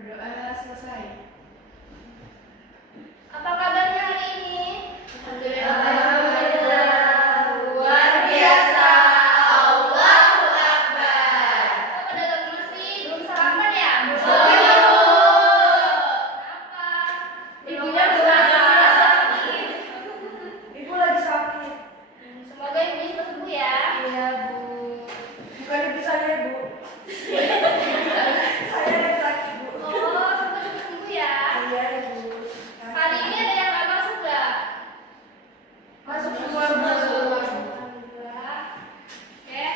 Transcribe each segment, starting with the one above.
Berdoa selesai. Apa kabarnya hari ini? Alhamdulillah, luar biasa. Allahu Akbar. Kok pada gak masih belum sarapan ya? Belum. Kenapa? Ibunya sakit. Ibu lagi sakit. Semoga ibunya cepat sembuh ya. Iya, Bu. Bukan ibu saya, Bu. Saya lagi sakit, Bu. Oh, semoga cepat sembuh ya. Iya, Bu. Hari ini ada yang gak masuk gak? Masuk semua, Bu. Alhamdulillah. Oke.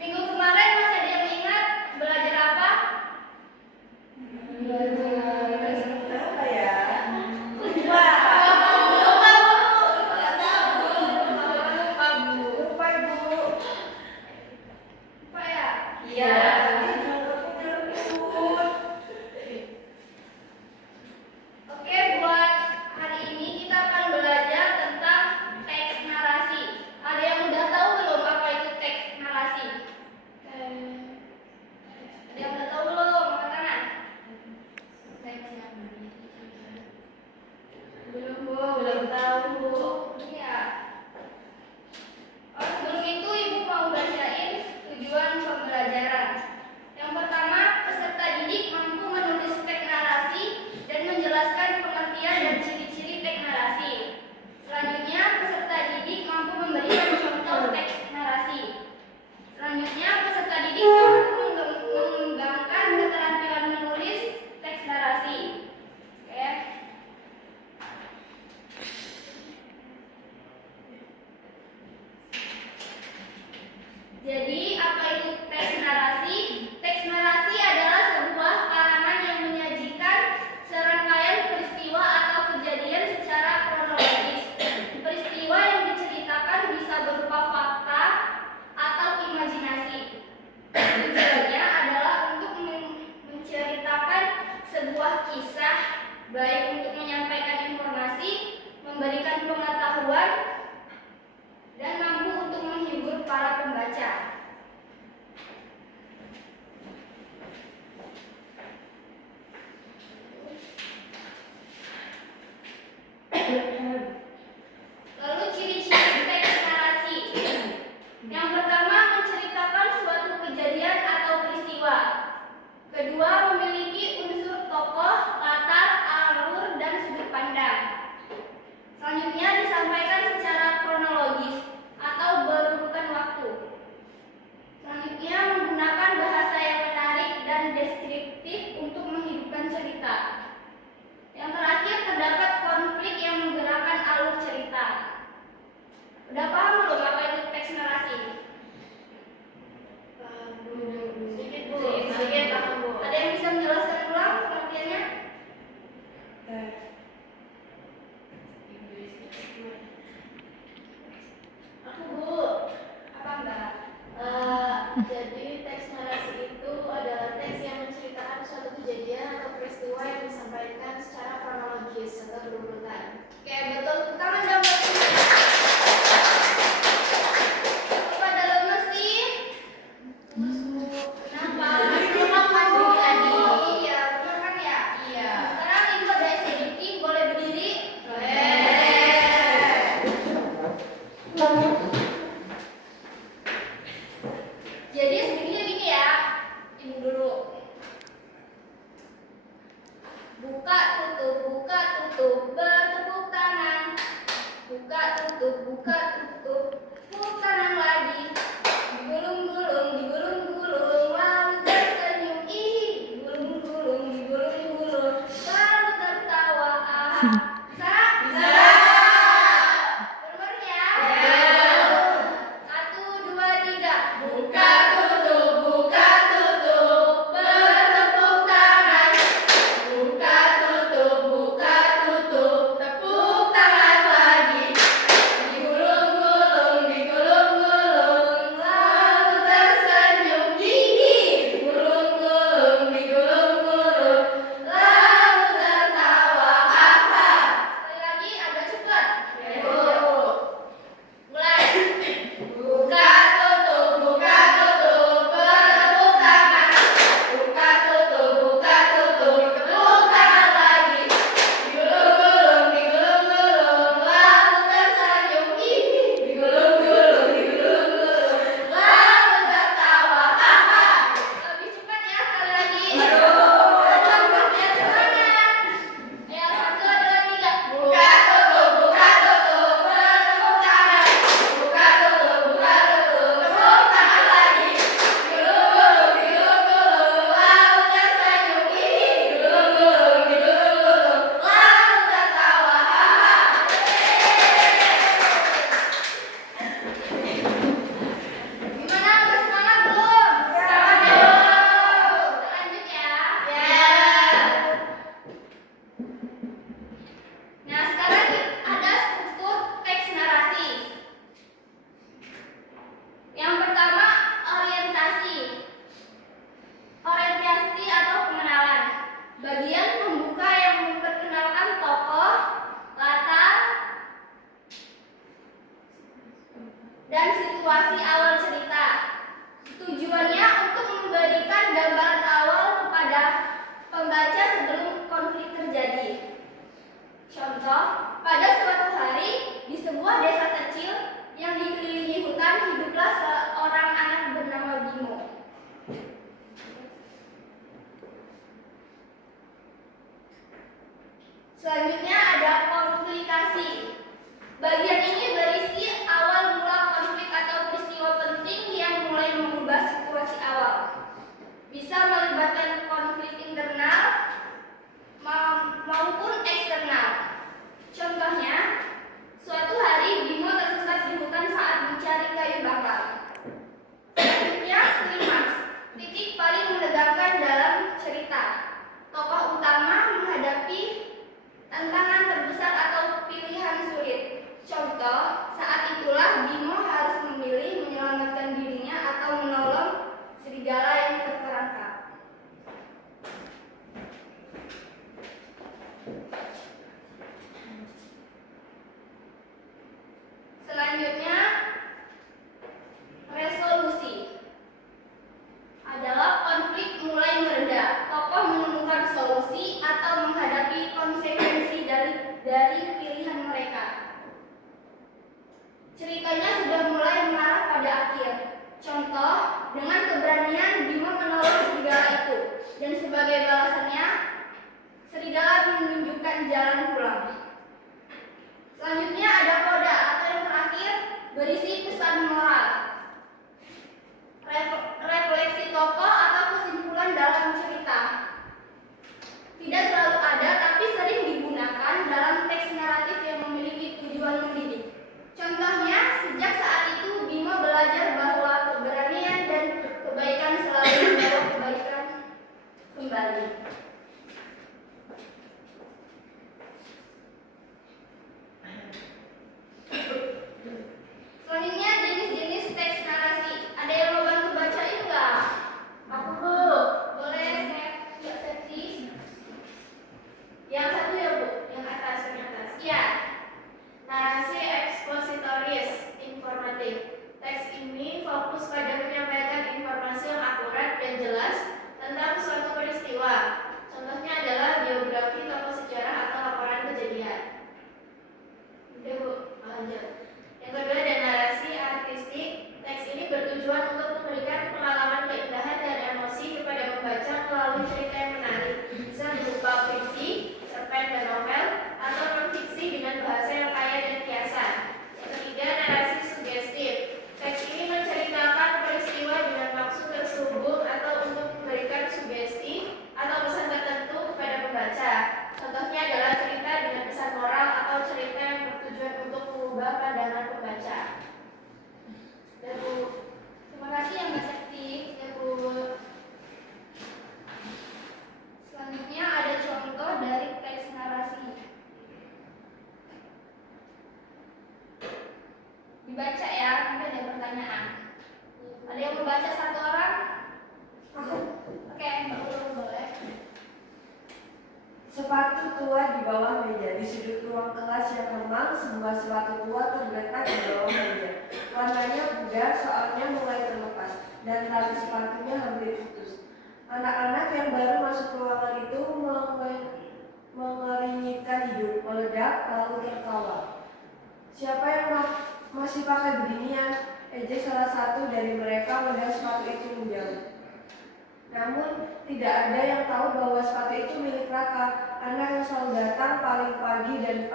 Minggu kemarin masih ada yang ingat belajar apa? Apa ya? Lupa, Lupa, Ibu. Lupa ya? Iya. Ibu. Oke, buat hari ini kita akan belajar tentang teks narasi. Ada yang udah tahu belum apa itu teks narasi? Ada yang udah tahu belum? Angkat tangan. Belum, Bu. Belum tahu, Bu. Iya. Oh, sebelum itu Ibu mau bacain tujuan pembelajaran. Yang pertama, peserta didik mampu menulis teks narasi dan menjelaskan pengertian dan ciri-ciri teks narasi. Selanjutnya, peserta didik mampu memberikan contoh teks narasi. Selanjutnya, peserta didik mampu mengembangkan keterampilan menulis teks narasi. Oke. Jadi, apa itu teks narasi? Teks narasi adalah sebuah karangan yang menyajikan serangkaian peristiwa atau kejadian secara kronologis. Peristiwa yang diceritakan bisa berupa fakta atau imajinasi. Tujuannya adalah untuk menceritakan sebuah kisah, baik untuk menyampaikan informasi, memberikan pengetahuan, dan mampu untuk menghibur para pembaca. Lalu ciri-ciri teks narasi. Yang pertama, menceritakan suatu kejadian atau peristiwa. Kedua, memiliki unsur tokoh, latar, alur, dan sudut pandang. Selanjutnya disampaikan secara kronologis atau berurutan waktu. Selanjutnya menggunakan bahasa yang menarik dan deskriptif untuk menghidupkan cerita. Yang terakhir terdapat konflik yang menggerakkan alur cerita. Udah paham belum apa itu teks narasi? Sedikit, Bu. Sedikit paham, Bu. Ada yang bisa menjelaskan ulang pengertiannya? Aku, Bu. Apa enggak? Jadi teks narasi itu adalah teks yang menceritakan suatu kejadian atau peristiwa yang disampaikan secara kronologis atau berurutan. Oke, betul. Tangan dong buat ini. Pada lemes sih? Kenapa? Itu makan dulu tadi. Iya, benar kan ya? Iya. Sekarang Ibu ada sedikit, boleh berdiri? Jadi sedikitnya gini ya, Ibu dulu. Buka tutup, bertepuk tangan. Buka tutup, tepuk tangan lagi. Digulung-gulung, lalu tersenyum. Ih, digulung-gulung, lalu tertawa. Bisa? Bisa. Bener ya? Satu, dua, tiga. Buka tutup, bertepuk tangan. Buka tutup, tepuk tangan lagi. Digulung-gulung, lalu tersenyum. Digulung-gulung, lalu tertawa. emosi atau menghadapi konsekuensi dari pilihan mereka. Ceritanya sudah mulai mengarah pada akhir. Contoh, dengan keberanian Bima menolong serigala itu, dan sebagai balasannya, serigala menunjukkan jalan pulang. Selanjutnya ada koda atau yang terakhir, berisi pesan moral, refleksi tokoh atau kesimpulan dalam cerita. Tidak selalu ada, tapi sering digunakan dalam teks naratif yang memiliki tujuan mendidik. Contohnya, sejak saat itu Bima belajar bahwa keberanian dan kebaikan selalu membawa kebaikan kembali. Selanjutnya jenis-jenis teks narasi. Ada yang mau bantu bacain nggak? Aku Bu. Boleh Mbak Septi? Yang satu ya Bu, yang atas. Iya. Narasi ekspositoris informatif. Teks ini fokus pada menyampaikan informasi yang akurat dan jelas tentang suatu peristiwa. Contohnya adalah biografi tokoh sejarah atau laporan kejadian. Oke Bu, lanjut. Yang kedua ada narasi artistik. Teks ini bertujuan untuk memberikan pengalaman keindahan dan emosi kepada pembaca melalui cerita yang menarik. Bisa berupa fiksi, cerpen dan novel, atau non-fiksi dengan bahasa yang kaya dan kiasan. Yang ketiga, narasi sugestif. Teks ini menceritakan peristiwa dengan maksud terselubung atau untuk memberikan sugesti atau pesan tertentu kepada pembaca. Contohnya adalah cerita dengan pesan moral atau cerita yang bertujuan untuk mengubah pandangan pembaca. Ya Bu. Terima kasih ya Mbak Septi. Ya Bu. Selanjutnya ada contoh dari teks narasi. Dibaca ya, nanti ada pertanyaan. Ada yang membaca satu orang? Oke, Mbak Ulul boleh. Sepatu tua di bawah meja. Di sudut ruang kelas yang remang, sebuah sepatu tua tergeletak di bawah meja. Warnanya pudar, soalnya mulai terlepas, dan tali sepatunya hampir putus. Anak-anak yang baru masuk ruangan itu mengeringitkan hidung, meledak, lalu tertawa. Siapa yang masih pakai beginian? Ejek salah satu dari mereka melihat sepatu itu menjauh. Namun, tidak ada yang tahu bahwa sepatu itu milik Raka, anak yang selalu datang paling pagi dan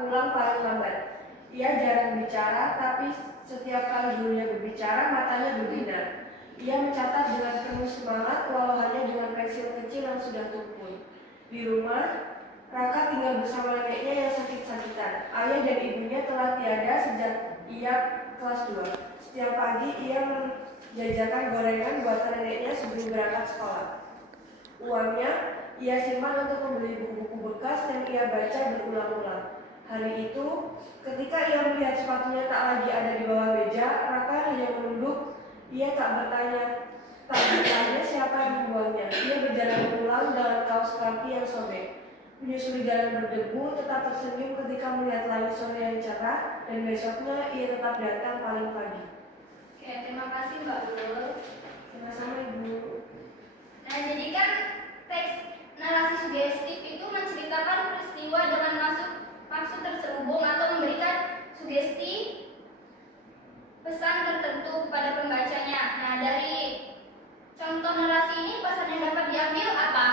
pulang paling lambat. Ia jarang bicara, tapi setiap kali gurunya berbicara, matanya berbinar. Ia mencatat dengan penuh semangat, walau hanya dengan pensil kecil yang sudah tumpul. Di rumah, Raka tinggal bersama neneknya yang sakit-sakitan. Ayah dan ibunya telah tiada sejak ia kelas 2. Setiap pagi ia menjajakan gorengan buatan neneknya sebelum berangkat sekolah. Uangnya ia simpan untuk membeli buku-buku bekas yang ia baca berulang-ulang. Hari itu, ketika ia melihat sepatunya tak lagi ada di bawah meja, Raka hanya menunduk. Ia tak bertanya siapa yang membuangnya. Ia berjalan pulang dengan kaos kaki yang sobek. Menyusuri jalan berdebu, tetap tersenyum ketika melihat langit sore yang cerah, dan besoknya ia tetap datang paling pagi. Oke, terima kasih Mbak Ulul. Sama-sama Ibu. Nah, jadi kan teks narasi sugestif itu menceritakan peristiwa dengan maksud terselubung atau memberikan sugesti pesan tertentu kepada pembacanya. Nah, dari contoh narasi ini pesan yang dapat diambil apa?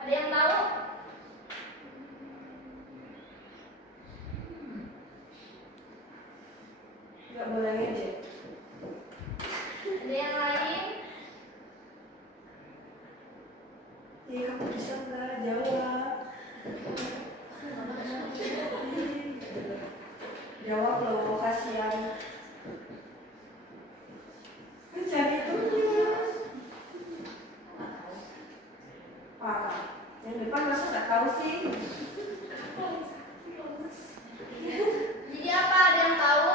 Ada yang tahu? Gak boleh ngejek. Ada yang lain? Iya, kamu bisa nggak jawab? Jawab loh, kasihan. Cari itunya. Parah. Yang depan masa nggak tahu sih? Jadi apa? Ada yang tahu?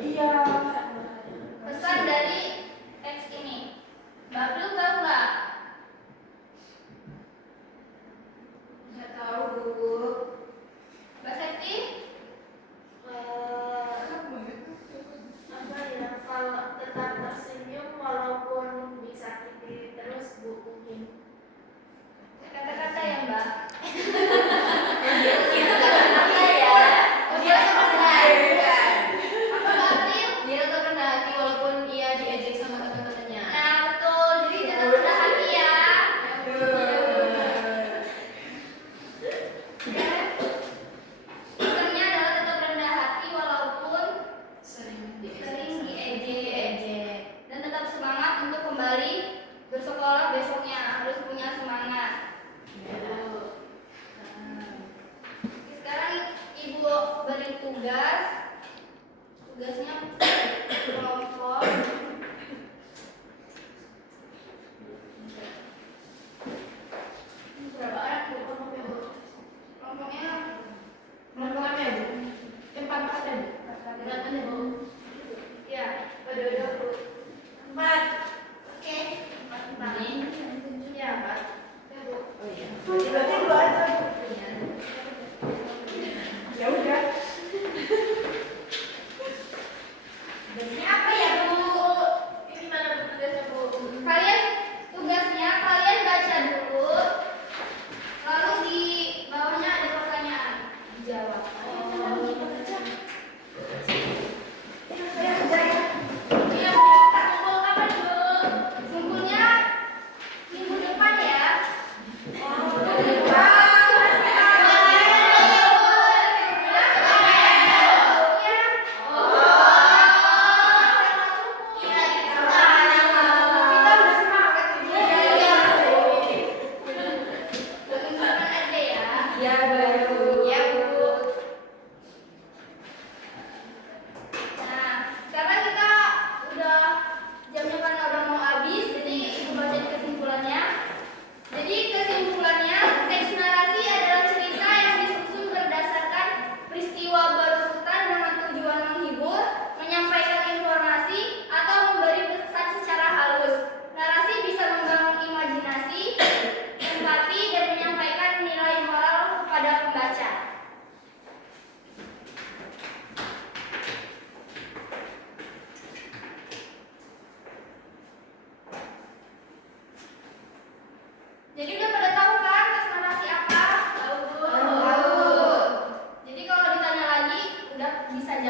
Iya. Pesan dari teks ini. Mbak Abdul tahu nggak? Nggak tahu Bu. Mbak Septi? Apa ya, kalau tetap tersenyum walaupun disakiti terus Bu.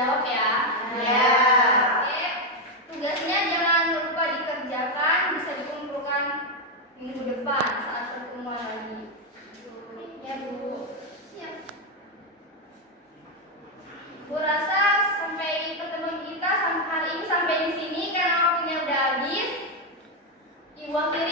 jawab ya. Ya. Oke. Tugasnya jangan lupa dikerjakan, bisa dikumpulkan minggu depan saat pertemuan lagi. Ya, Bu. Siap. Bu rasa sampai pertemuan kita hari ini sampai di sini karena waktunya udah habis. Ibu akhiri